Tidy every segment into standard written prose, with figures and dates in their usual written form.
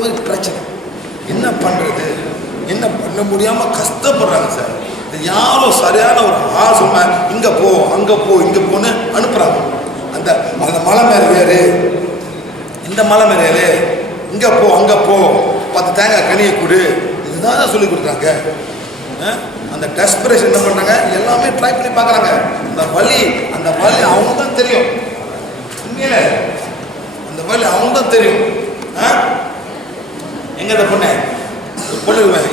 மாதிரி பிரச்சனை. என்ன பண்ணுறது, என்ன பண்ண முடியாமல் கஷ்டப்படுறாங்க சார். இது யாரும் சரியான ஒரு ஆசை இங்கே போ அங்கே போ இங்கே போன்னு அனுப்புகிறாங்க. அந்த அந்த மலை மேலே ஏறு, இந்த மலை மேலே ஏறு, இங்கே போ அங்கே போ, 10 தேங்காய் கனியை கொடு, இதுதான் சொல்லி கொடுக்குறாங்க. அந்த டெஸ்பிரேஷன் என்ன பண்ணுறாங்க, எல்லாமே ட்ரை பண்ணி பார்க்குறாங்க. அந்த வலி அவங்க தான் தெரியும். உண்மையில அந்த வலி அவங்க தான் தெரியும். எங்க இந்த பொண்ணு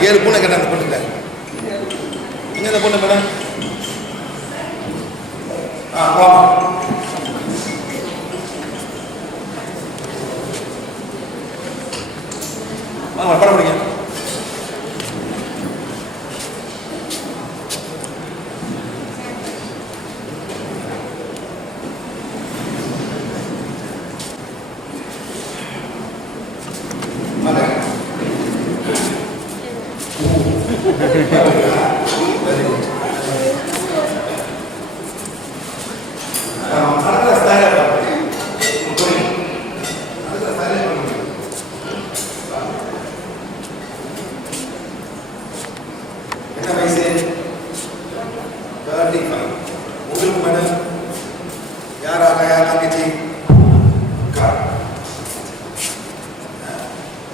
7 பூனை கேட்ட அந்த பொண்ணு எங்க இந்த பொண்ணு மேடம்? வாங்க படம் பிடிங்க. உங்களுக்கு மேடம் யாராக தங்கச்சி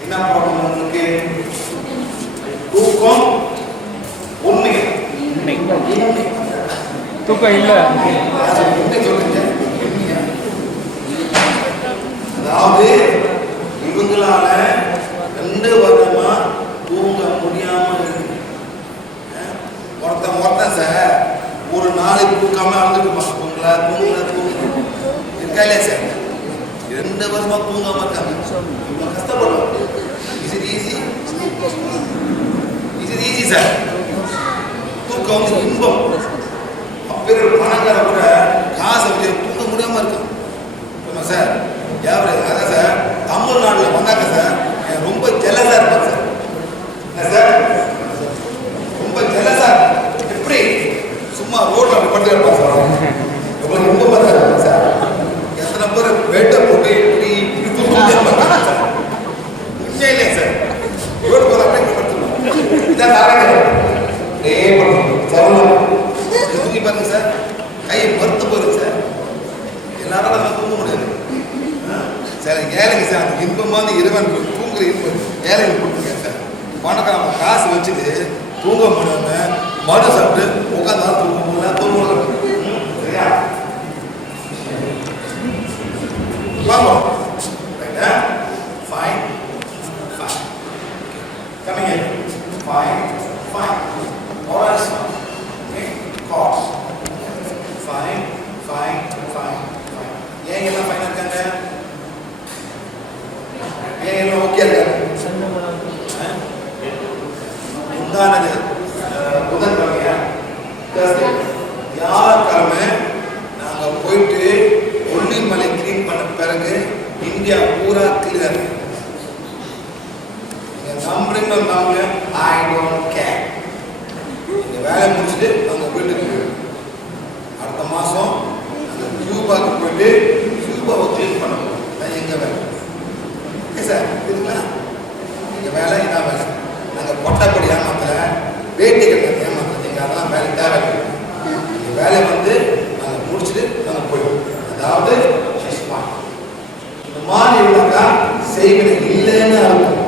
என்ன ப்ராப்ளம் உங்களுக்கு? தூக்கம் தூக்கம் இல்லை. அதாவது இவங்களால 2 வருடமா தூங்க முடியாம இருக்கு. ஒருத்தன் சார் ஒரு நாளைக்கு தூக்காம இருந்துக்குமா? தூங்கல இருக்கா இல்லையா சார்? 2 வருஷமா தூங்காம இருக்காங்க. கஷ்டப்படுறோம். Is it easy sir? தூக்கம் வந்து இன்பம். அப்பேர் ஒரு பணக்கார கூட காசை வச்சு தூங்க முடியாம இருக்கான் சார். அதான் சார் தமிழ்நாட்டில் வந்தாக்க சார் ரொம்ப ஜெலஸா இருப்பாங்க சார். என்ன சார் ரொம்ப ஜெலஸா எப்படி சும்மா ரோட்ல அப்படி பட்டு இருப்பாங்க சார். உங்களுக்கு ரொம்ப பார்த்தா இருப்பாங்க சார். எத்தனை பேர் வேட்டை போட்டு இப்படி தூங்க சார். உண்மையிலே சார் ரோடு போல அப்படியே படுத்துருவோம். இதான் தாராங்க தூங்கி பாருங்க சார். கை மறுத்து போயிருக்கு சார். எல்லாரும் நம்ம தூங்க முடியாது சார். ஏழைங்க சார் அந்த இன்பமாக இறைவன் தூங்குற இன்பம் ஏழைங்க கொடுத்துருங்க சார். பணக்காரங்க காசு வச்சுட்டு தூங்க முடியாம மறு சாப்பிட்டு உட்காந்து தூங்க முடியல தூங்க சரியா? வாங்க fine coming in fine alright okay course fine ஏன் எல்லாம் ஃபைனா இருக்காங்க? ஏன் எல்லாம் ஓகே இருக்காங்க? உண்டானது புதன்கிழமையா வியாழக்கிழமை நாங்கள் போயிட்டு கொல்லிமலை கிளீன் பண்ண பிறகு இந்தியா பூரா கிளியர். நீங்கள் நம்புறீங்களோ நம்புங்க, ஐ டோன்ட் கேர். நீங்கள் வேலை முடிச்சுட்டு நாங்கள் வீட்டுக்கு அடுத்த மாதம் அந்த கியூபாவுக்கு போயிட்டு கியூபாவை கிளீன் பண்ண போகிறோம். தான் எங்கள் வேலை. ஓகே சார் இதுங்களா? எங்கள் வேலை இதான் வேலை. நாங்கள் பொட்டப்படி ஏமாத்தல, வேட்டி கட்ட ஏமாத்தல. எங்கள் அதெல்லாம் வேலை தேவை. எங்கள் வேலையை வந்து நாங்கள் முடிச்சுட்டு நாங்கள் போயிடுவோம். அதாவது இந்த மாதிரி இருந்தாக்கா செய்வினை இல்லைன்னு அர்த்தம்.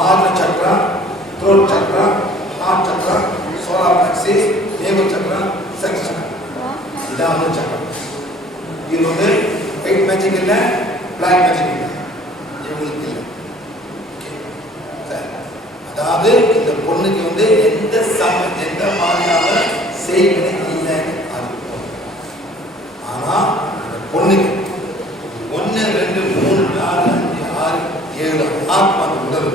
ஆர்ன சக்கரம், த்ரோட் சக்கரம், ஹார்ட் சக்கரம், சோலார் பிளக்ஸஸ், நேவல் சக்கரம், செக்ஸ் சக்கரம். இதான் வந்து சக்கரம். இது வந்து ஒயிட் மேஜிக் இல்லை, பிளாக் மேஜிக் இல்லை, இவங்களுக்கு இல்லை. அதாவது இந்த பொண்ணுக்கு வந்து எந்த மாதிரியான செய்வினை இல்லைன்னு அர்த்தம். ஆனால் இந்த பொண்ணுக்கு 1 2 3 4 5 6 7 ஆத்மா உடல்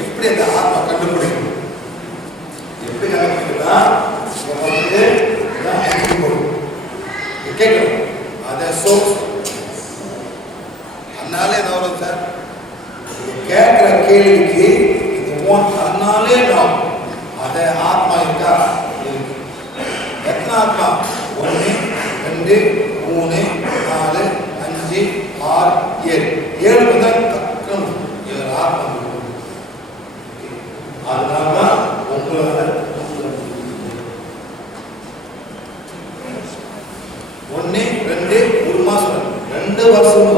எப்படி அந்த ஆத்மா கண்டுபிடிக்கும்? எப்படி கண்டுபிடிக்கிறதா கேட்கணும். அதை சோர்ஸ் அதனாலே என்ன வரும் சார்? கேட்கிற கேள்விக்கு இது அதனாலே நாம் அதை ஆத்மா இருக்கா? எத்தனை ஆத்மா? 1 2 3 4 2 வருஷம்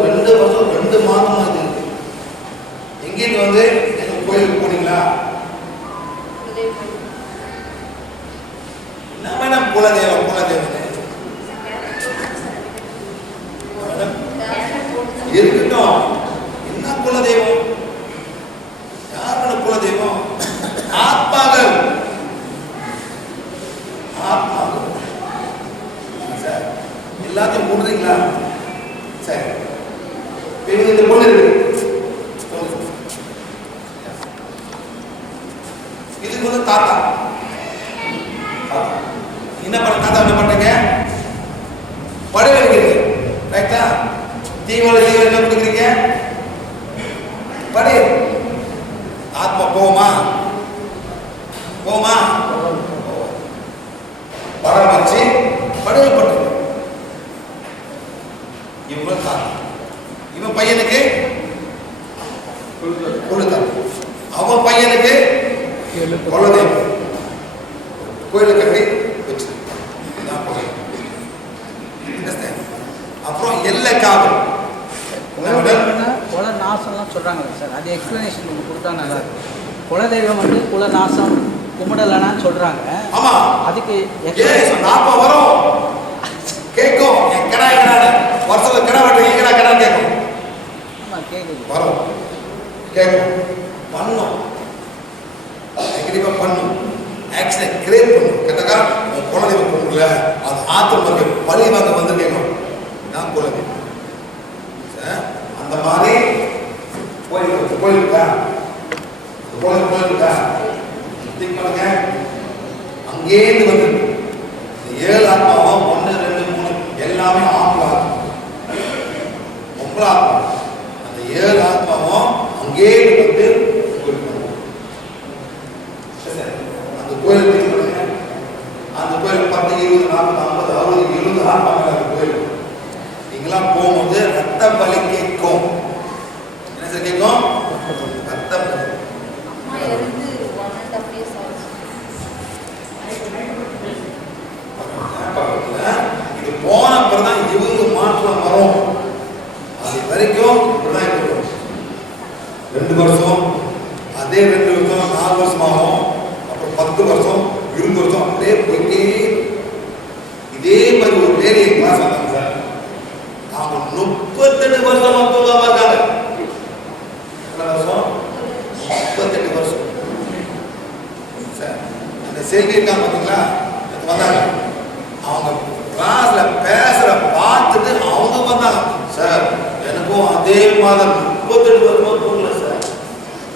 2 மாதமா இது இருக்கு. எங்கேருந்து வந்து எங்க கோயிலுக்கு போனீங்களா? என்ன மேடம் குலதெய்வம் இருக்கட்டும். என்ன குலதெய்வம்? யாரோட குலதெய்வம்? ஆத்மாக்கள். சார் எல்லாத்தையும் மூடுறீங்களா? சரி, இந்த பொண்ணு இருக்கு, இதுக்கு வந்து தாத்தா என்ன பண்றீங்க? படகு வைக்கிறீங்க, ரைட்டா? தீவிர என்ன கொடுக்குறீங்க? படகு. ஆத்மா போமா படம் வச்சு படகு பண்றது. இவங்க தாத்தா. இவன் பையனுக்கு கொள்ளுத்தாரு, அவன் பையனுக்கு குலதெய்வம். கோயிலை கட்டி வச்சு அப்புறம் எல்லை காவல் குல நாசம்லாம் சொல்கிறாங்க சார். அது எக்ஸ்பிளனேஷன் ஒன்று கொடுத்தா நல்லா இருக்கும். குலதெய்வம் வந்து குல நாசம் கும்பிடலன்னு சொல்கிறாங்க. ஆமாம், அதுக்கு நாற்பது வரும் கேட்கும். என் கடா வருஷத்தில் கடை வெட்டுறீங்க, கடை கேட்கும். ஆமாம், கேட்குது, வரும், கேட்கும், பண்ணும், கண்டிப்பாக பண்ணும், ஆக்ஷனை கிரியேட் பண்ணும். கேட்டாக்கா உன் குலதெய்வம் பொண்ணுல அது ஆத்திரமாக பழி வாங்க வந்து கேட்கும். நான் குலதெய்வம் அந்த மாதிரி கோயிலுக்கா திங்க் பண்ணுங்க. அங்கேருந்து வந்து 7 ஆத்மாவும் 1 2 3 எல்லாமே ஆத்மா, பொம்பளை ஆத்மா. அந்த 7 ஆத்மாவும் அங்கேருந்து வந்து அந்த கோயில் திங்க் பண்ணுங்க. அந்த கோயில் 10 20 40 50 60 70 ஆத்மாக்கள் அந்த கோயில். நீங்களாம் போகும்போது ரத்த பலி கேட்கும். என்ன சார் கேட்கும்? ரத்த பலி. இது போன பிறகுதான் இவங்க மாற்றம் வரும். அது வரைக்கும் இப்படிதான் இருக்கும். 2 வருஷம், அதே 2 வருஷம் 4 வருஷம் ஆகும். அப்புறம் 10 வருஷம் 20 வருஷம் அப்படியே போயிட்டே. இதே மாதிரி ஒரு வேலையை கிளாஸ் வந்தாங்க சார். அவங்க 38 வருஷமா தூங்காம இருக்காங்க. 38 வருஷம் சார். அந்த செல்வி இருக்காங்க பார்த்தீங்களா, வந்தாங்க. அவங்க கிளாஸ்ல பேசுற பார்த்துட்டு அவங்க வந்தாங்க. சார் எனக்கும் அதே மாதிரி 38 வருஷமா தூங்கல சார்.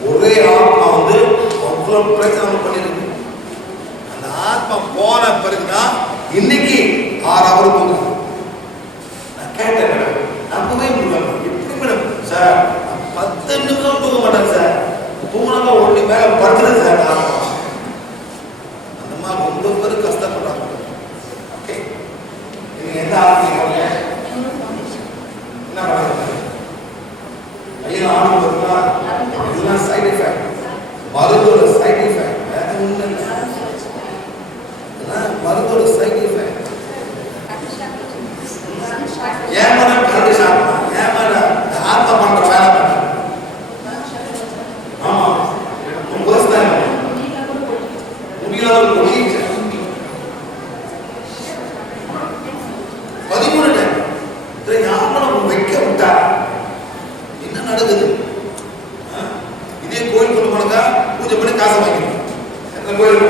ஒரே ஆத்மா வந்து அவ்வளோ பிரச்சனை பண்ணிருக்கு. அந்த ஆத்மா போன பிறகுதான் இன்னைக்கு 6 ஹவர் தூங்குறாங்க. நான் கேட்டேன் மேடம், நம்பவே முடியல. எப்படி மேடம்? சார் 10 நிமிஷம் தூங்க மாட்டேன் சார். தூங்கினாங்க ஒன்று மேலே படுத்துறேன் சார். அந்த மாதிரி ரொம்ப பேர் கஷ்டப்படுறாங்க. ஓகே, நீங்கள் எந்த ஆரம்பிக்கிறீங்க? என்ன பண்ணுறாங்க? ஐயா ஆரம்பிக்கிறதுனா இதெல்லாம் சைட் எஃபெக்ட், மருந்தோட சைட் எஃபெக்ட். வேற ஒன்றும் இல்லை, மருந்தோட சைட் எஃபெக்ட். ஏன் மேடம் கரண்ட் ஷாக்? ஏன் மேடம் ஆத்மா பண்ற வேலை பண்ண? ஆமா, முடியல 13 டைம் யார் மேடம் வைக்க விட்டா? என்ன நடக்குது? இதே கோயில் கொண்டு போனதா பூஜை பண்ணி காசை வாங்கிக்கணும். எத்தனை கோயில்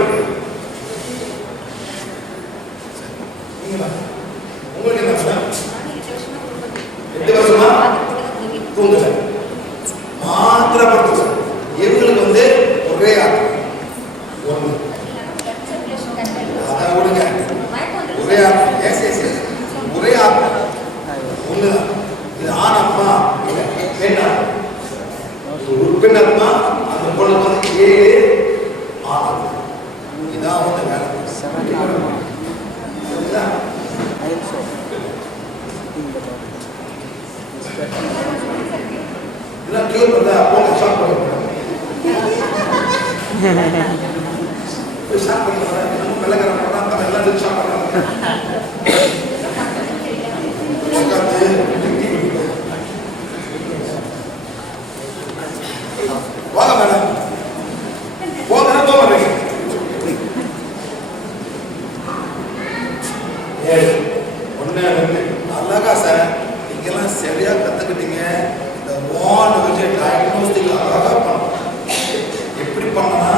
உங்களுக்கு என்ன 8 வருஷமா தூங்கல, மாத்திரை படுத்து. இவங்களுக்கு வந்து ஒரே ஆத்மா ஒன்று. அதான் விடுங்க, ஒரே ஆத்மா. எஸ் எஸ் எஸ், ஒரே ஆத்மா ஒண்ணுதான். இது ஆண் ஆத்மா, பெண் ஆத்மா. ஒரு பெண் ஆத்மா, அந்த பொண்ணு வந்து 7 ஆண். இதான் வந்து வேலை. இதெல்லாம் கியூர் பண்ணா போங்க, ஷாப் பண்ணுங்க. போய் ஷாப் பண்ணுங்க. நம்ம வெள்ளக்காரன் போனா நம்ம எல்லாத்தையும் ஷாப் பண்ணுறாங்க. கற்றுக்கிட்டீங்க. இந்த வார்டு வச்சு டயக்னோஸ்டிக் அழகாக பண்ணணும். எப்படி பண்ணனா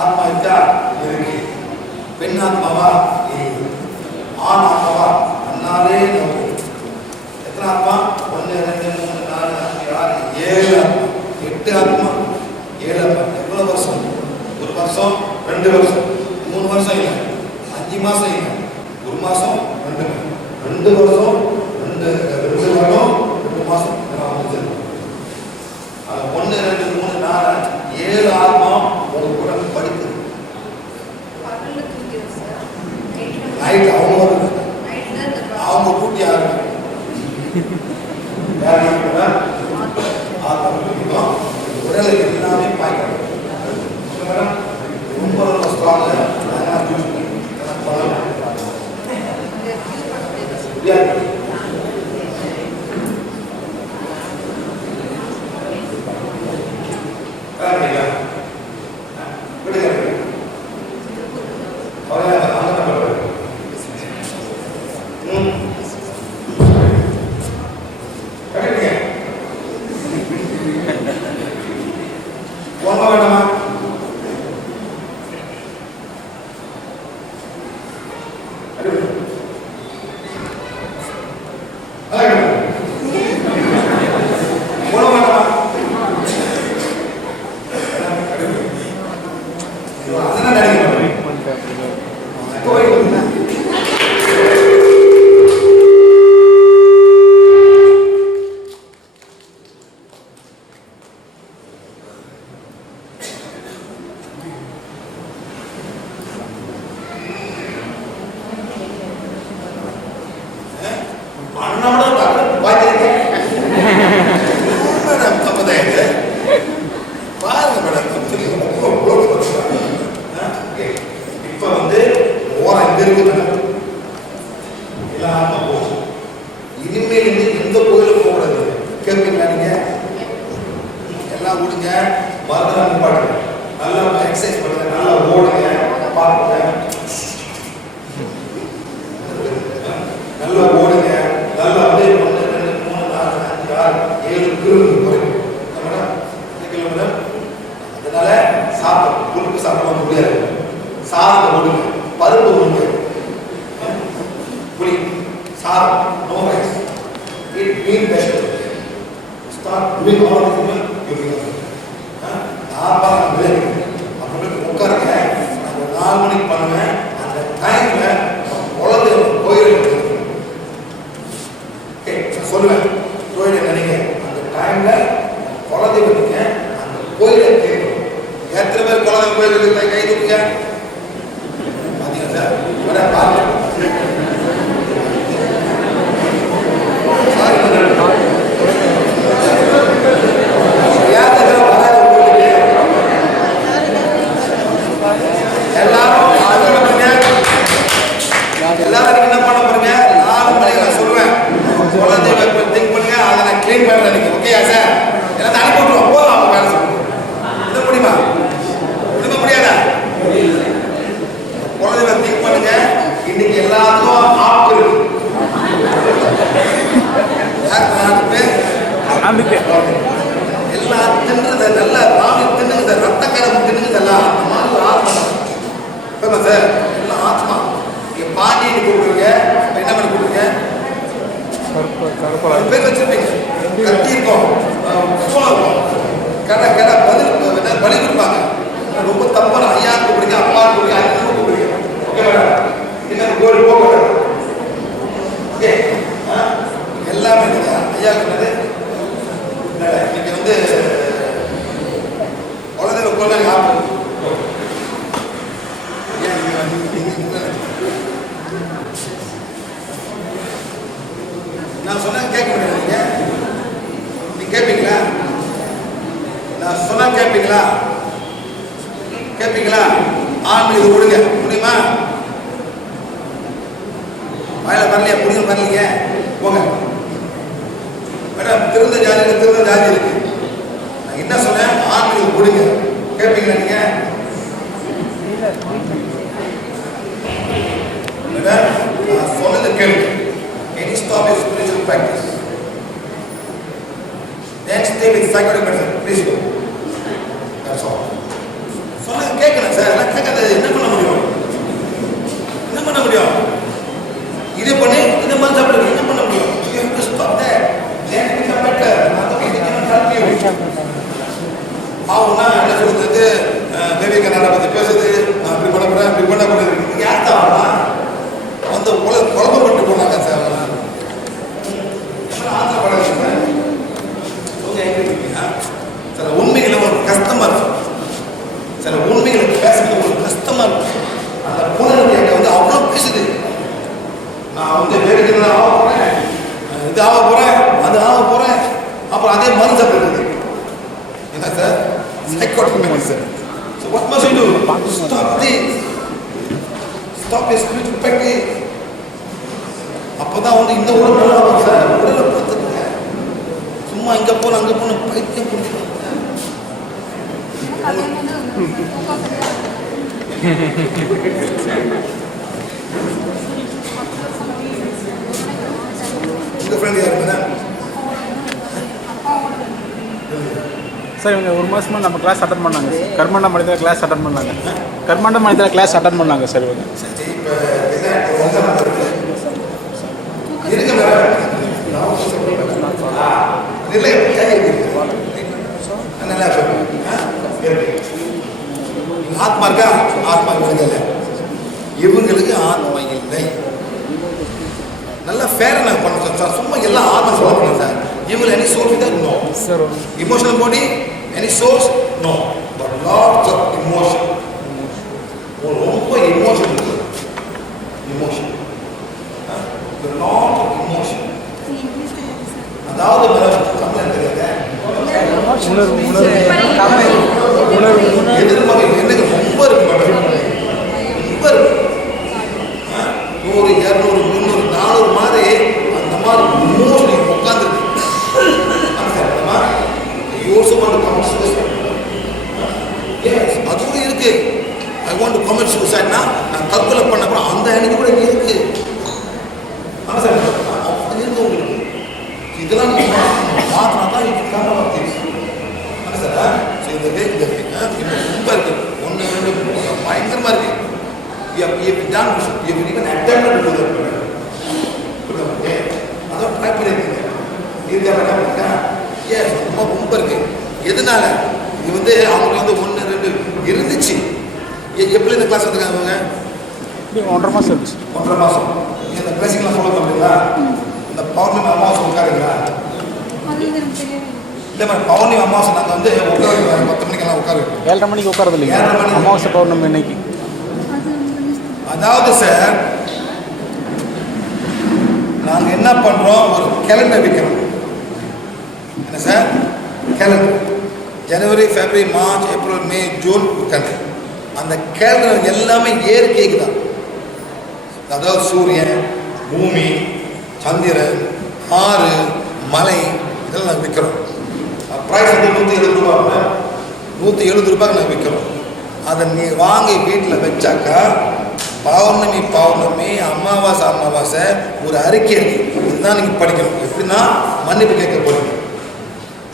ஆத்மா இருக்கா இருக்கு, பெண் ஆத்மாவா இருக்கு, ஆண் ஆத்மாவா அண்ணாலே நோக்கு. எத்தனை ஆத்மா? 1 2 3 4 5 6 7 ஆத்மா, 8 ஆத்மா, 7 ஆத்மா. எவ்வளவு வருஷம்? 1 வருஷம், 2 வருஷம், 3 வருஷம் இல்லை, 5 மாசம் இல்லை, 1 மாசம், 2 வருஷம், 2 வருடம், 2 மாசம். 1 2 3 4 7 ஆத்மா ஒரு கூட படிக்குது. நைட் அவங்க கூட்டி யாரு உடலுக்கு எல்லாமே பாய்க்கணும். ரொம்ப strong Can you stop your spiritual practice? stay with psychotic medicine. Please go. That's all. சொன்னா கேட்கணும் சார், நான் கேட்காத என்ன பண்ண முடியும்? என்ன பண்ண முடியும்? இதை பண்ணி இதை மாதிரி சாப்பிடுறது என்ன பண்ண முடியும்? You have to stop that. Then it become better. Otherwise they cannot help you. அவனா என்ன சொல்றது, பேபி கண்ணாட பற்றி பேசுறது, நான் இப்படி பண்ண போகிறேன் இப்படி பண்ண போகிறது, யார் தான் அவனா வந்து குழப்பப்பட்டு போனாங்க சார். அவனா ஆத்திரப்படாது சார். சில உண்மைகளை ஒரு கஷ்டமாக இருக்கும், சில உண்மைகளை பேசுறது ஒரு கஷ்டமாக இருக்கும். அந்த புலனுடைய வந்து அவ்வளோ பேசுது. நான் வந்து பேபி கண்ணாட ஆக போகிறேன், இது ஆக போகிறேன், அது ஆக போகிறேன், அப்புறம் அதே மருந்து சாப்பிடுறது. என்ன sir? Psychotic medicine. So what must you do? Stop this. Stop your spiritual practice. அப்பதான் வந்து இந்த உடல் நல்லா இருக்கும் சார். உடலை பார்த்துக்கங்க. சும்மா இங்கே போகணும் அங்கே போகணும் பைத்தியம் பிடிச்சிருக்காங்க. உங்கள் ஃப்ரெண்ட் யாருங்க சார்? இவங்க ஒரு மாதமாக நம்ம கிளாஸ் அட்டன் பண்ணாங்க சார். கர்மண்ட மனிதர் கிளாஸ் அட்டன் பண்ணாங்க. கர்மண்ட மனிதர் கிளாஸ் அட்டன் பண்ணாங்க சார் இவங்க. ஆத்மா இருக்கா? ஆத்மா இல்லை. இவங்களுக்கு ஆத்மா இல்லை. நல்லா ஃபேராக நான் பண்ணுறேன் சார். சும்மா எல்லாம் ஆத்மா சொல்ல முடியும் சார். இவங்க எனி சோர்ஸ் தான் no sir. emotional body any source no but lots of emotion. ரொம்ப emotion இருக்கு. emotion a lot of emotion. அதாவது தமிழ் தெரியாத எதிர்மறை எண்ணங்கள் ரொம்ப இருக்கு மேடம். ரொம்ப இருக்கு. 100 200 300 400 மாதிரி அந்த மாதிரி இமோஷன் உட்காந்துருக்கு. You also want to commit suicide? Yes, அதுவும் இருக்கு. I want to commit suicide னா நான் தற்கொலை பண்ண அப்புறம் அந்த எண்ணம் கூட இருக்கு. ஆனா சார் அது இருக்கு உங்களுக்கு. இதெல்லாம் நீங்க மாத்தினா தான் இது காரணம் வருது. ஆனா சார் சோ இந்த கேக் இந்த ரொம்ப இருக்கு. 1 2 பயங்கரமா இருக்கு. You have done, you have even attempted to do that. Okay, அதான் ட்ரை பண்ணிருக்கீங்க. இது பண்ணா எஸ் ரொம்ப இருக்கு. எதனால இது வந்து அவங்களுக்கு வந்து 1 2 இருந்துச்சு. எப்படி இந்த கிளாஸ் வந்துருக்காங்க அவங்க? 1.5 மாதம் இருந்துச்சு. 1.5 மாதம். நீங்கள் இந்த பிளஸிங்லாம் ஃபாலோ பண்ணுறீங்களா? இந்த பௌர்ணமி அமாவாசை உட்காருங்களா? இல்லை மேடம், பௌர்ணமி அமாவாசை நாங்கள் வந்து உட்கார 10 மணிக்கெல்லாம் உட்கார 7:30 மணிக்கு உட்காரது இல்லைங்க. அமாவாசை பௌர்ணமி இன்னைக்கு. அதாவது சார் நாங்கள் என்ன பண்ணுறோம், ஒரு கேலண்டர் வைக்கிறோம். என்ன சார்? Calendar January February March April May June உட்காந்து அந்த கேலண்டர் எல்லாமே இயற்கைக்கு தான். அதாவது சூரியன், பூமி, சந்திரன், ஆறு, மலை இதெல்லாம் நாங்கள் விற்கிறோம். ப்ரைஸ் வந்து 170 ரூபா. 170 ரூபாய்க்கு நாங்கள் விற்கிறோம். அதை நீ வாங்கி வீட்டில் வச்சாக்கா பௌர்ணமி பௌர்ணமி அமாவாசை அமாவாசை ஒரு அறிக்கை இருக்குது. இதுதான் நீங்கள் படிக்கணும். எப்படின்னா மன்னிப்பு கேட்க போகிறீங்க,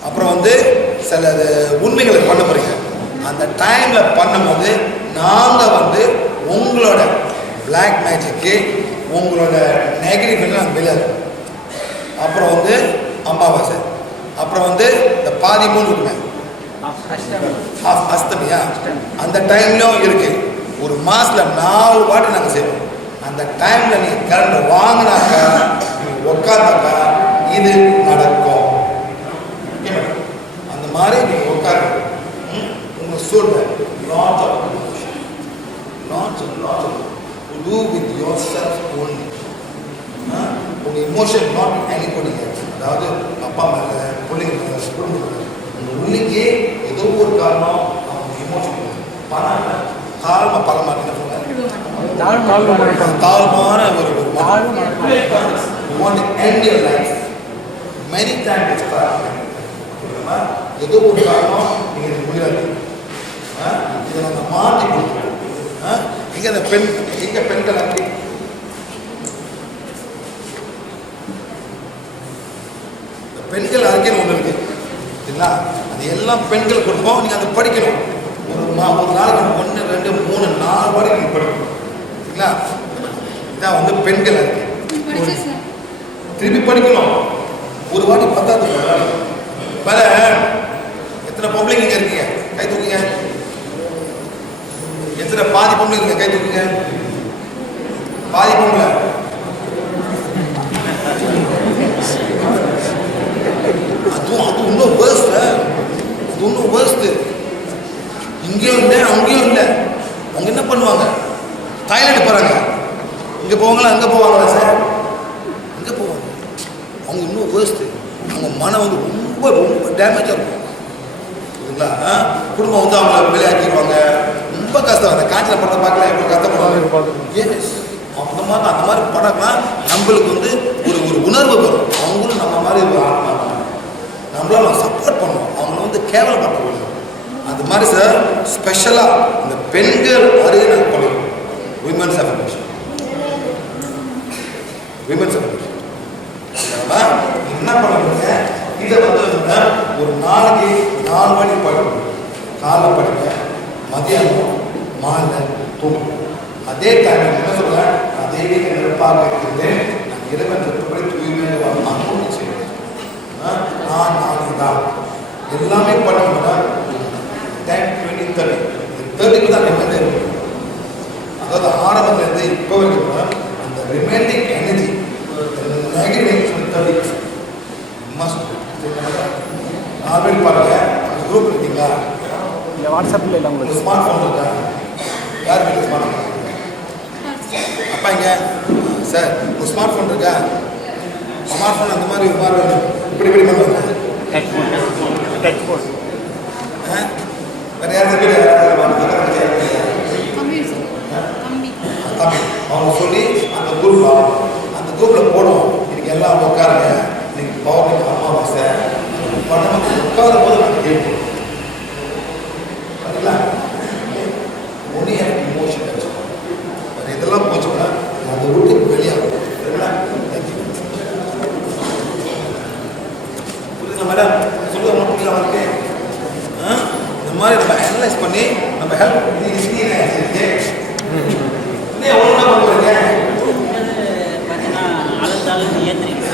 அப்புறம் வந்து சில உண்மைகளை பண்ண போகிறீங்க. அந்த டைமில் பண்ணும்போது நாங்கள் வந்து உங்களோட பிளாக் மேஜிக்கு உங்களோட நெகட்டிவ் எல்லாம் விழாது. அப்புறம் வந்து அமாவாசை, அப்புறம் வந்து இந்த பாதி மூணு இருக்குமே அஸ்தமியா, அந்த டைம்லையும் இருக்குது. ஒரு மாதத்தில் 4 வாட்டி நாங்கள் செய்வோம். அந்த டைமில் நீங்கள் கரண்ட் வாங்கினாக்கா நீங்கள் உட்காந்தாக்கா இது நடக்கும். அந்த மாதிரி நீங்கள் உட்காரு. உங்கள் சூழ்நிலை lots of to do with yourself only. உங்கள் இமோஷன் நாட் எனிபடி எல்ஸ். அதாவது அப்பா மேலே, பிள்ளைங்க மேலே, குடும்பம் மேலே, உங்கள் உள்ளிக்கே ஏதோ ஒரு காரணம் அவங்க இமோஷன் பணம் தாழ்ம பலமான தாழ்மான ஒரு மெனி டைம்ஸ் ஏதோ ஒரு காரணம் நீங்கள் முடியாது. இதை நாங்கள் மாற்றி கொடுத்துருவோம். இங்கே அந்த பெண் இங்கே பெண்கள் அப்படி பெண்கள் அறிக்கைன்னு ஒன்று இருக்கு. சரிங்களா? அது எல்லாம் பெண்கள் கொடுப்போம். நீங்கள் அதை படிக்கணும். ஒரு நாளைக்கு 1, 2, 3, 4 வாட்டி நீங்கள் படிக்கணும். சரிங்களா? இதான் வந்து பெண்கள் இருக்கு. திருப்பி படிக்கணும். ஒரு வாட்டி பத்தாது. வேற எத்தனை பொம்பளைங்க இங்கே இருக்கீங்க? கை தூக்குங்க. எத்தனை பாதி பொம்பளை இருக்கீங்க? கை தூக்குங்க. பாதி பொம்பளை. அது இன்னும் வேர்ஸ்ட். அது இன்னும் வேர்ஸ்ட். இங்கேயும் இல்லை, அங்கேயும் இல்லை. அவங்க என்ன பண்ணுவாங்க? தாய்லாந்து போகிறாங்க. இங்கே போவாங்களா, அங்கே போவாங்களா சார்? அங்கே போவாங்க. அவங்க இன்னும் வேர்ஸ்ட். அவங்க மனம் வந்து ரொம்ப ரொம்ப டேமேஜாக இருக்கும். சரிங்களா? குடும்பம் வந்து அவங்கள விளையாக்கிடுவாங்க. ரொம்ப கஷ்டம். அந்த காய்ச்சல் படத்தை பார்க்கல எவ்வளோ கஷ்டப்படுவாங்க. எஸ், அந்த மாதிரி படம்லாம் நம்மளுக்கு வந்து ஒரு உணர்வு வரும். அவங்களும் நம்ம மாதிரி நம்மளால சப்போர்ட் பண்ணுவோம். அவங்கள வந்து கேவலப்படுத்த. அது மாதிரி சார் ஸ்பெஷலாக இந்த பெண்கள் அறிய நாங்கள் பண்ணுவோம். Women's affirmation. என்ன பண்ணுறீங்க? இதை வந்து ஒரு நாளைக்கு 4 மணி படிக்கணும். காலை படிக்க, மதியானம், மாலை தூங்கும். அதே டைம் என்ன சொல்கிறேன்? அதே பார்க்கிறது நான் இறைவன் எப்படி தூய்மையாக வரணும் செய்வேன். நான் தான் எல்லாமே பண்ணிங்கன்னா 10, 20, 30 தான் நிம்மதியாக இருக்கும். அதாவது ஆரம்பத்துலேருந்து இப்போ வரைக்கும் அந்த remaining energy negative 30 must. Normal பாருங்க. குரூப் இருக்கீங்களா? இல்லை, வாட்ஸ்அப்பில் இல்லை. உங்களுக்கு ஸ்மார்ட் ஃபோன் இருக்கா? யார் வீட்டில் ஸ்மார்ட் ஃபோன்? அப்பா இங்கே சார் ஒரு ஸ்மார்ட் ஃபோன் இருக்கா? ஸ்மார்ட் ஃபோன் அந்த மாதிரி இப்படி பண்ணுவாங்க. Touch phone. வேறு யாரும் தம்பி அவங்க சொல்லி அந்த குரூப்பில் போடுவோம். இன்னைக்கு எல்லாம் உட்காருங்க, இன்னைக்கு பௌர்ணமி அமாவாசை பண்ண உட்காரும் போது நாங்கள் கேட்போம். பார்த்தீங்களா? ஒன்று எனக்கு இமோஷன் வச்சுக்கோம். வேறு இதெல்லாம் போச்சுன்னா அதை விட்டு வெளியாகும். சரிங்களா? புரியுதுங்களா மேடம்? சொல்லுங்க புரியுதா அவருக்கு? இந்த மாதிரி நம்ம அனலைஸ் பண்ணி நம்ம ஹெல்ப் பண்ணி ஒழுங்காக பண்ணுவாங்க. பார்த்தீங்கன்னா அழுந்தாலும் ஏந்திரிங்க.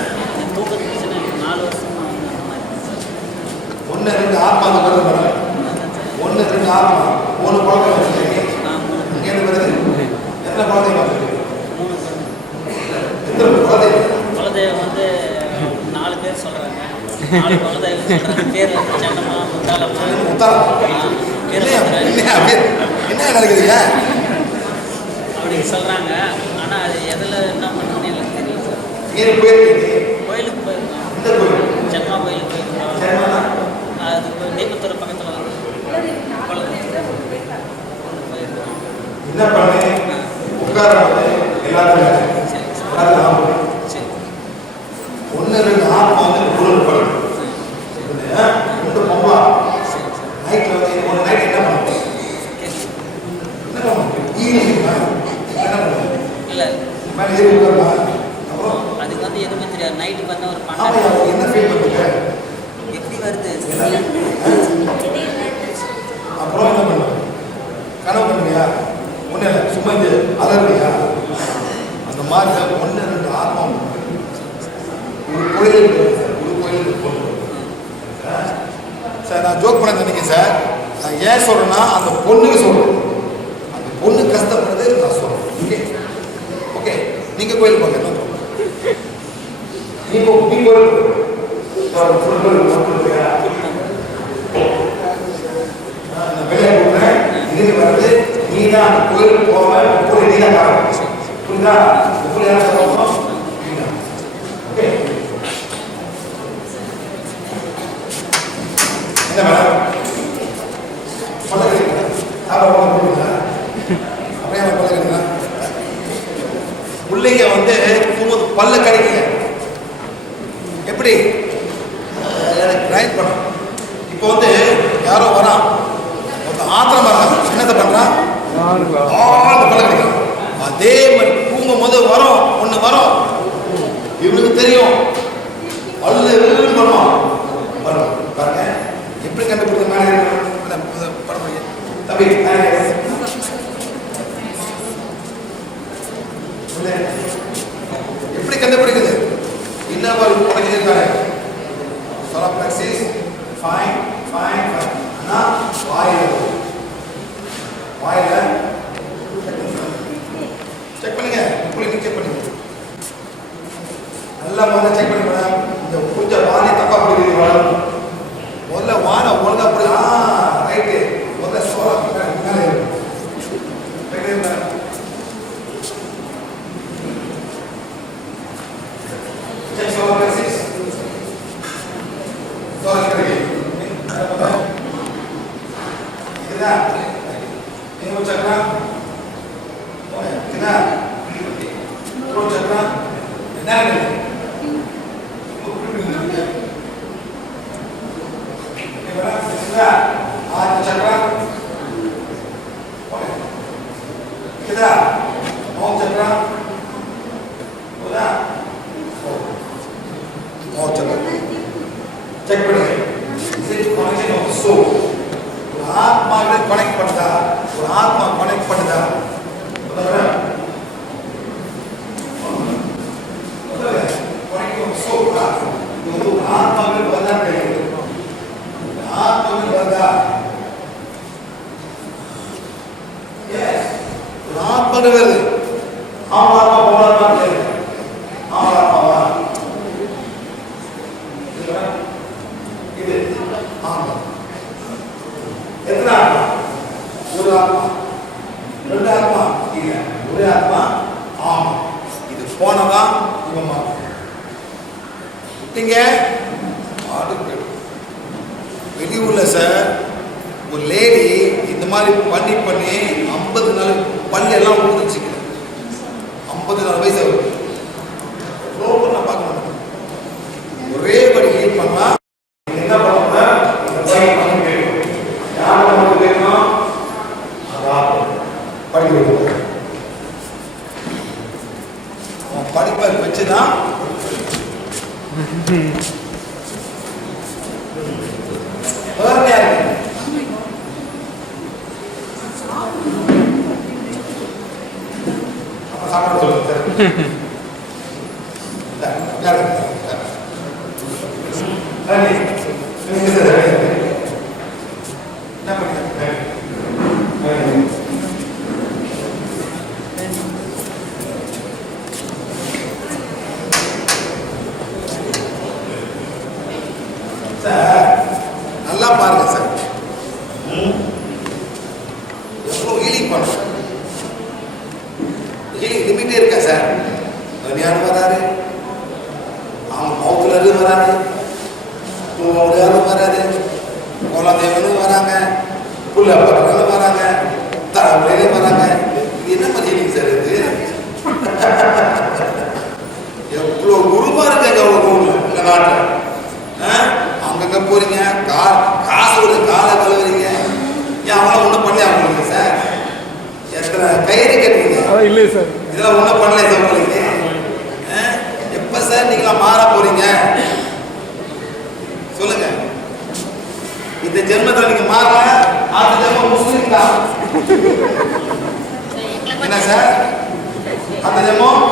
தூக்கத்துக்கு 4 வருஷம் 1, 2 ஆத்மா அந்த வருது மேடம். 1, 2 ஆத்மா 3 குழந்தை வச்சுருக்கீங்க. இங்கேருந்து வருது. எத்தனை குழந்தைங்க வச்சுருக்கீங்க? 3 குழந்தை. குலதெய்வம் வந்து 4 பேர் சொல்கிறாங்க. 4 குலதெய்வம் சொல்கிறாங்க. பேர் வந்து சென்னம்மா, முத்தாலம்மா. என்ன நடக்குதுங்க அப்படி சொல்கிறாங்க. ஆனால் அது எதில் என்ன பண்ணணும்னு எனக்கு தெரியல சார். கோயிலுக்கு போயிருக்கோம். இந்த கோயில் சென்மா கோயிலுக்கு போயிருக்கோம். அது தீபத்தூர் பக்கத்தில் வந்து போயிருக்கோம். என்ன பண்ணு உட்கார எல்லாத்தையும் சரி சரி 1, 2 ஆத்மா வந்து குரல் பண்ணணும். இந்த பொம்பா நைட்டில் வந்து ஒரு நைட் என்ன பண்ணுவோம்? என்ன பண்ணுவோம்? ஈவினிங் என்ன பண்ணுவோம்? இல்லை மேலே ஏறி உட்காரலாம். அப்புறம் அதுக்கு வந்து எதுவுமே தெரியாது. நைட்டு பார்த்தா ஒரு ஆமாம், 12 என்ன ஃபீல் பண்ணுங்க? எப்படி வருது. அப்புறம் என்ன பண்ணுவோம்? கனவு பண்ணுவியா? ஒன்றும் இல்லை, சும்மா இந்த அலர்வியா? அந்த மாதிரி 1, 2 ஆத்மா ஒரு கோயிலுக்கு போகணும். சார் நான் ஜோக் பண்ண நினைக்கிறேன் சார். நான் ஏன் சொல்கிறேன்னா அந்த பொண்ணுக்கு சொல்கிறேன். அந்த பொண்ணு கஷ்டப்படுறது நான் சொல்கிறேன். ஓகே ஓகே, நீங்கள் கோயிலுக்கு போங்க. நீ கோயிலுக்கு நான் வெளியே போகிறேன். இதுக்கு வந்து நீ தான் அந்த கோயிலுக்கு போவேன். கோயில் நீ தான் பாருங்க. புரியுதா? கோயில் யாரும் சொல்லணும். ஓகே என்ன மேடம் சொல்லுங்க. அப்படியே பழகிறீங்களா? பிள்ளைங்க வந்து தூங்குது பல்ல கடிக்கல. எப்படி எனக்கு கிரைண்ட் பண்ணும். இப்போ வந்து யாரோ வரான், ஒருத்தன் ஆத்திரமா இருக்கான். என்னத்தை பண்ணுறான்? பல்ல கடிக்கிறான். அதே மாதிரி தூங்கும் போது வரும் ஒன்று வரும். இவனுக்கு தெரியும் பல்லு பண்ணுவான். பாருங்க எப்படி கண்டுபிடிக்க மேலே படம் தம்பி எப்படி கண்டுபிடிக்குது இன்னவர் உடைஞ்சிருக்காரு சோலார் பிளக்ஸிஸ் ஃபைன் ஆனா வாயில செக் பண்ணுங்க இப்படி செக் பண்ணுங்க நல்லா முதல்ல செக் பண்ணி மேடம் இந்த கொஞ்சம் வாணி தப்பா பிடிக்குது மேடம் முதல்ல வானை ஒழுங்கா அப்படி ரைட்டு முதல்ல சோலார் மேலே madam check solar plexus solar plexus कितना ये वो चक्रा कितना वो चक्रा कितना है ये बड़ा कितना आज चक्रा कितना और चक्रा बोला और चक्रा चेक करें इसे कनेक्शन ऑफ सोल आत्मा के कनेक्ट पड़ता और आत्मा कनेक्ट पड़ता कनेक्ट ऑफ सोल तो आत्मा में बदला नहीं आत्मा में बदला यस आत्मा में बदले हम आत्मा बोला नहीं हम आत्मा இது ஆமா எத்தனை ஆத்மா ஒரு ஆத்மா ரெண்டு ஆத்மா இல்ல ஒரே ஆத்மா ஆமா இது போனதான் இவமா விட்டீங்க ஆடு வெளியூர்ல சார் ஒரு லேடி இந்த மாதிரி பண்ணி 50 நாள் பல்லு எல்லாம் ஊதிச்சுக்கல 54 வயசு ஆகுது ப்ரோபர் நான் பார்க்க மாட்டேன் ஒரே படி ஹீட் பண்ணா என்ன பண்ணுங்க யார் நமக்கு வேணும் படிக்க படிப்பை வச்சுதான் சாப்பாடு சொல்லுங்க சார் நல்லா பாருங்க சார் எவ்வளோ ஹீலிங் பண்ணுறோம் ஹீலிங் லிமிட்டே இருக்கா சார் கல்யாணம் வராரு அவங்க மௌத்துல இருந்து வராது தூவம் வராது குலதெய்வனும் வராங்க புள்ள பக்கங்களும் வராங்க தலைமுறையிலும் வராங்க இது என்ன மாதிரி ஹீலிங் சார் இது எவ்வளோ குருமா இருக்காங்க அவ்வளோ ஊரில் இந்த நாட்டில் அங்கங்க போறீங்க காசு ஒரு காலை கழுவுறீங்க ஏன் அவங்கள ஒன்றும் பண்ணல அவங்களுக்கு சார் எத்தனை கயிறு கட்டுறீங்க இல்லை சார் இதெல்லாம் ஒன்றும் பண்ணல சார் உங்களுக்கு எப்போ சார் நீங்களா மாற போறீங்க சொல்லுங்க இந்த ஜென்மத்தில் நீங்க மாறல அந்த ஜென்மம் முஸ்லீம் தான் என்ன சார் அந்த ஜென்மம்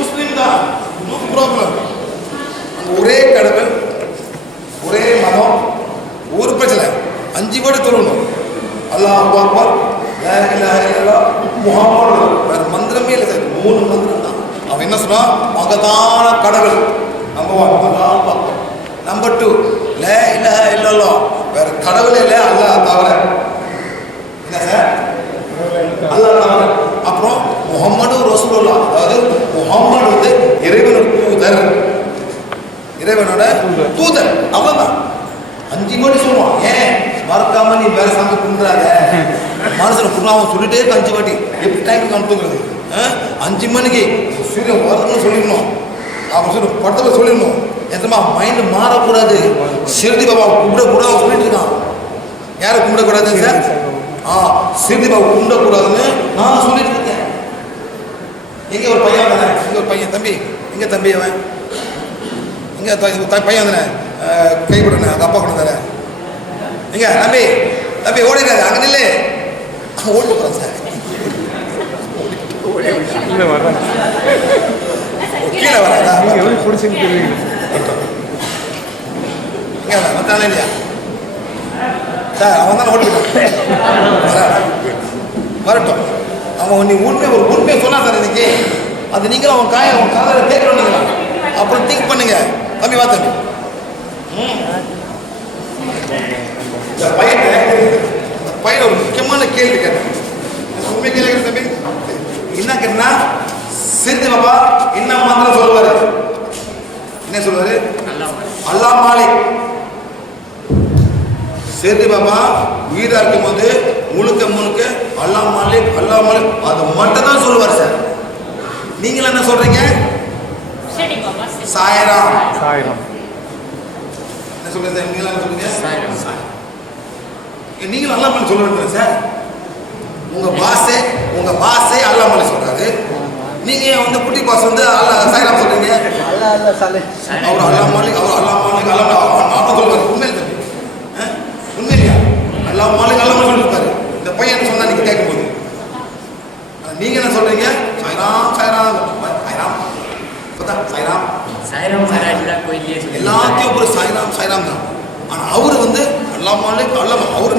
முஸ்லீம் தான் நோ ப்ராப்ளம் ஒரே கடவுள் ஒரே மதம் ஒரு பிரச்சனை 5 வேர்டு சொல்லணும் அல்லாஹ் அக்பர் லா இலாஹ இல்லல்லாஹ் முஹம்மது வேற மந்திரமே இல்லை சார் 3 மந்திரம் தான் அவன் என்ன சொன்னா மகதான கடவுள் நம்பர் 1 அல்லாஹ் அக்பர் நம்பர் 2 லா இலாஹ இல்லல்லாஹ் வேற கடவுளே இல்லை அல்லாஹ் தவிர என்ன சார் அல்லாஹ் தவிர அப்புறம் முஹம்மது ரசூலுல்லாஹ் அதாவது முஹம்மது வந்து இறைவனோட தூதர் அவ்வளவுதான் 5 கோடி சொல்லுவான் ஏன் மறக்காம நீ வேற சாமி கும்பிடாத மனசுல குருநாமம் சொல்லிட்டே இருக்க 5 வாட்டி எப்படி டைம் தூங்குறது 5 மணிக்கு சூரியன் வரணும்னு சொல்லிடணும் அவன் சொல்லி படத்தில் சொல்லிடணும் எத்தமா மைண்டு மாறக்கூடாது ஷிர்டி பாபா கும்பிடக்கூடாது சொல்லிட்டு இருக்கான் யாரை கும்பிடக்கூடாதுங்க சார் ஷிர்டி பாபா கும்பிடக்கூடாதுன்னு நான் சொல்லிட்டு இருக்கேன் எங்கே ஒரு பையன் தானே இங்கே ஒரு பையன் தம்பி எங்கே தம்பி அவன் இங்கே பையன் தானே கைப்படனே அது அப்பா கொண்டு தானே எங்க தம்பி தம்பி ஓடிடாது அங்கே நில்லு ஓட்டு போகிறேன் சார் இல்லை வர்றேன் கீழே வராதா நீங்கள் எப்படி பிடிச்சின்னு தெரியுங்க எங்க வந்தாலே இல்லையா சார் அவன் தான் ஓட்டு வரட்டும் அவன் நீ உண்மை ஒரு உண்மையை சொன்னா சார் இன்னைக்கு அது நீங்களும் அவன் காதல கேட்கணும் அப்புறம் திங்க் பண்ணுங்க தம்பி வா தம்பி இந்த பையனை ஒரு முக்கியமான கேள்வி கேட்டேன் உண்மை கேள்வி தம்பி என்ன கேட்டா சிறுத்தை பாபா என்ன மாத்திரம் சொல்லுவாரு என்ன சொல்லுவாரு அல்லா மாலிக் சிறுத்தை பாபா உயிரா இருக்கும் போது முழுக்க அல்லா மாலிக் அது மட்டும் தான் சொல்லுவார் சார் நீங்களும் என்ன சொல்றீங்க சாய்ராம் என்ன சொல்றீங்க நீங்களும் என்ன சொல்றீங்க சாய்ராம் நீங்களும் அல்லா மாலிக் சொல்ல வேண்டிய சார் உங்க பாஸே அல்லா மாலிக் சொல்றாரு நீங்க வந்து குட்டி பாஸ் வந்து சாய்ராம் சொல்றீங்க அவர் அல்லா மாலிக் சொல்லுவாரு உண்மை இல்லையா அல்லா மாலிக் சொல்லிருப்பாரு இந்த பையன் சொன்னா நீங்க கேட்கும்போது நீங்க என்ன சொல்றீங்க எல்லாத்தையும் ஒரு சாய்ராம் தான் ஆனா அவரு வந்து அல்லா மாலிக் அவர்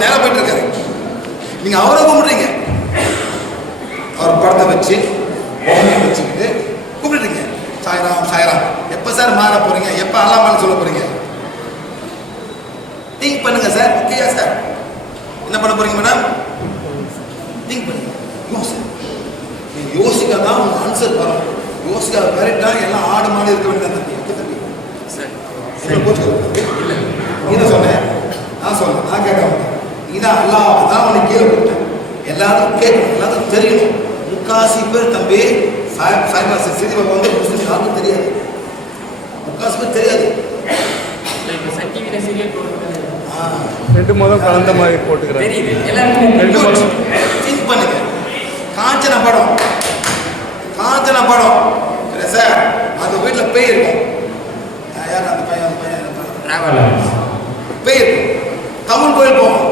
நேரா போயிட்டு இருக்காரு நீங்க அவரை கும்பிடுறீங்க அவர் படத்தை வச்சுக்கிட்டு கும்பிடுறீங்க சாய்ராம் எப்ப சார் மாற போறீங்க எப்ப அல்லா மாலிக் சொல்ல போறீங்க திங்க் பண்ணுங்க சார் ஓகேயா சார் என்ன பண்ண போறீங்க மேடம் திங்க் பண்ணுங்க நீ யோசிக்க தான் உங்க ஆன்சர் வரும் யோசிக்க கரெக்டா எல்லாம் ஆடு மாடு இருக்க வேண்டியது தம்பி ஓகே தம்பி நீ சொன்னேன் நான் கேட்டேன் நீதான் அதான் உனக்கு கீழே போட்டேன் எல்லாரும் கேட்கணும் எல்லாரும் தெரியணும் முக்காசி பேர் தம்பி சிறுத்தை பாபா வந்து முஸ்லிம் யாருக்கும் தெரியாது முக்காசி பேர் தெரியாது ரெண்டு முதல் கலந்த மாதிரி போட்டுக்கிறேன் திங்க் பண்ணுங்க காஞ்சன படம் சார் அந்த வீட்டில் பேய் இருக்கும் யார் அந்த பையன் பேய் இருக்கும் தமிழ் கோயில் போவோம்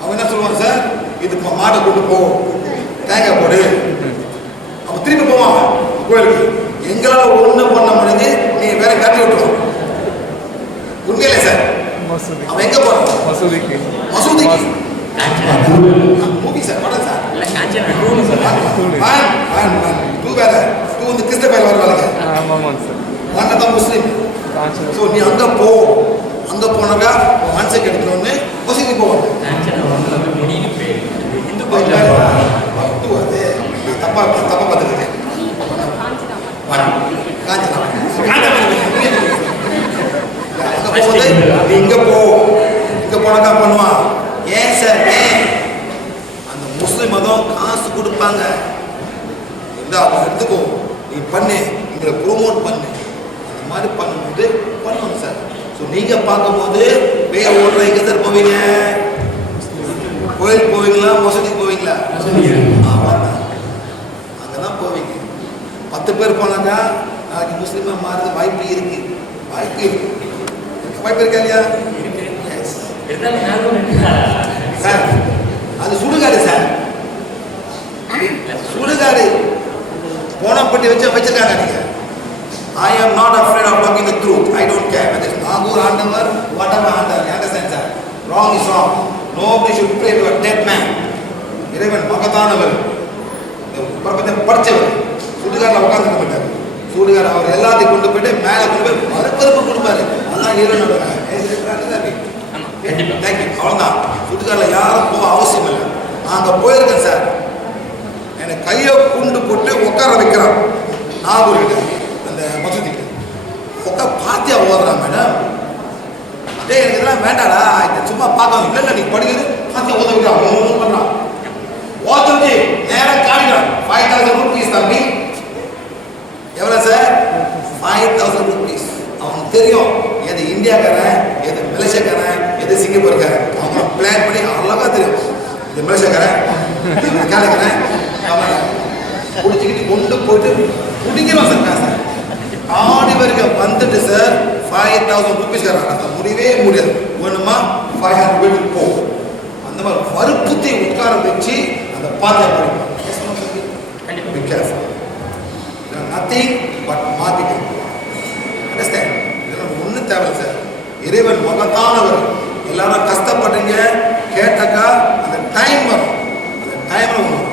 அவன் என்ன சொல்லுவான் சார் இது மாட்டை கொண்டு போ தேங்காய் போடு அவன் திருப்பி போவான் கோயிலுக்கு எங்களால் ஒன்று பண்ண முடிஞ்சு நீ வேற கட்டி விட்டுருவான் உண்மையிலே சார் அவன் எங்க போறான் மசூதிக்கு மூவி சார் படம் சார் டூ வேற டூ வந்து கிறிஸ்த பேர் வருவாங்க ஒன் தான் முஸ்லீம் ஸோ நீ அங்கே போனாக்கா மனசை கெடுக்கணும்னு மசூதி போவாங்க தப்பா பார்த்துருக்கேன் இங்க போனாக்கா பண்ணுவான் ஏன் சார் அந்த முஸ்லிம் மதம் காசு கொடுப்பாங்க எடுத்துக்கோ நீ பண்ணு எங்களை ப்ரொமோட் பண்ணு அந்த மாதிரி பண்ணும்போது பண்ணுவாங்க சார் ஸோ நீங்க பார்க்கும்போது பேர் ஓடுற எங்க சார் போவீங்க கோயில் போவீங்களா மசூதிக்கு போவீங்களா அங்கதான் போவீங்க 10 பேர் போனாக்கா நாளைக்கு முஸ்லீமா மாறுறது வாய்ப்பு இருக்கு இருக்கா இல்லையா சார் அது சுடுகாடு சார் போனப்பட்டி வச்சிருக்காங்க நீங்க I am not afraid of talking the truth. I don't care whether it's Nagur, Andavar, whatever Andavar. You understand, sir? Wrong is wrong. Nobody should pray to a dead man. இறைவன் மகத்தானவர் பிரபஞ்சத்தை படித்தவர் சுடுகாட்டில் உட்காந்துக்க மாட்டார் சுடுகாடு அவர் எல்லாத்தையும் கொண்டு போயிட்டு மேலே கொண்டு போய் மறுபருப்பு கொடுப்பாரு அதான் இறைவன் தேங்க்யூ அவ்வளோதான் சுடுகாட்டில் யாரும் போக அவசியம் இல்லை நான் அங்கே போயிருக்கேன் சார் என்னை கையை குண்டு போட்டு உட்கார வைக்கிறான் நாகூர்கிட்ட அந்த மசூதிக்கு பாத்தியா ஓதுறான் மேடம் டே எனக்கு இதெல்லாம் வேண்டாடா சும்மா பார்க்கலாம் இல்லை நீ படிக்கிறது பாத்தியா ஓத வைக்கிறான் பண்ணுறான் ஓதுந்து நேரம் காணிக்கிறான் 5000 rupees தம்பி எவ்வளோ சார் 5000 rupees அவனுக்கு தெரியும் எது இந்தியாக்காரன் எது மலேசியாக்காரன் எது சிங்கப்பூர்காரன் அவங்க பிளான் பண்ணி அழகாக தெரியும் இது மலேசியாக்காரன் கேரளக்காரன் அவன் குடிச்சிக்கிட்டு கொண்டு போயிட்டு குடிக்கிறோம் சார் காசை ஆடி வரைக்கும் வந்துட்டு சார் 5000 rupees முடியவே முடியாது ஒன்றுமா 500 வீட்டுக்கு போகும். அந்த மாதிரி வற்புறுத்தி உட்கார வச்சு அந்த பாத்தியா படிப்பாங்க. Be careful. Nothing but marketing. Understand? இதெல்லாம் ஒன்றும் தேவை சார். இறைவன் மகத்தானவர். எல்லாரும் கஷ்டப்படுறீங்க கேட்டாக்கா அந்த டைம் வரும். அந்த டைமில் உங்களுக்கு